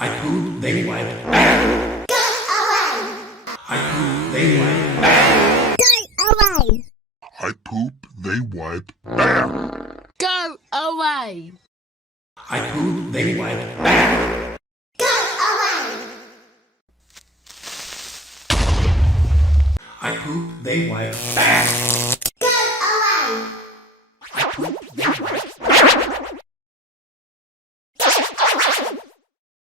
I poop, they wipe. Go away! I poop, they wipe. Go away! I poop, they wipe. Bam! Go away! I poop, they wipe. Go away! I poop, they wipe.